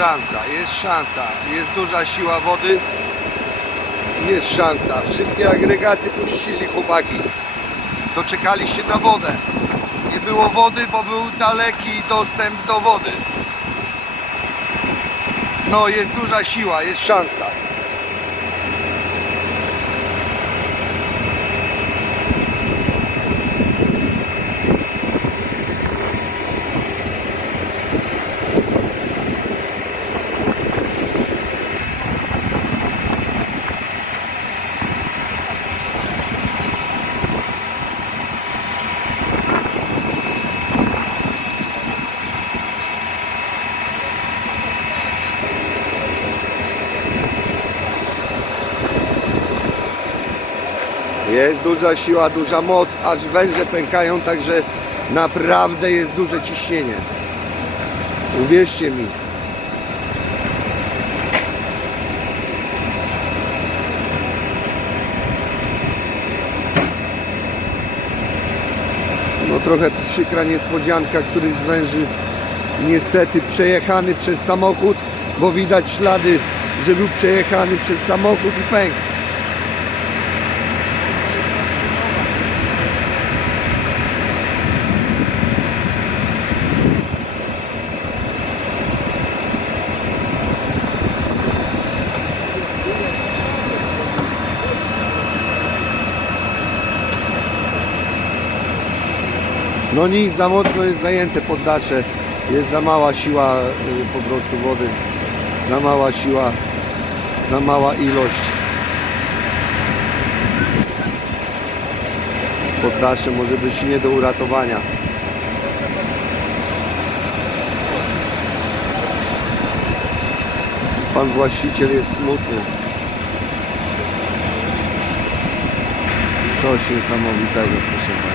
szansa, jest szansa, jest duża siła wody, jest szansa. Wszystkie agregaty puścili chłopaki, doczekali się na wodę. Nie było wody, bo był daleki dostęp do wody. No, jest duża siła, jest szansa. Jest duża siła, duża moc, aż węże pękają, także naprawdę jest duże ciśnienie. Uwierzcie mi. No trochę przykra niespodzianka, któryś z węży niestety przejechany przez samochód, bo widać ślady, że był przejechany przez samochód i pękł. No nic, za mocno jest zajęte poddasze. Jest za mała siła y, po prostu wody. Za mała siła, za mała ilość. Poddasze może być nie do uratowania. Pan właściciel jest smutny. Coś niesamowitego, proszę.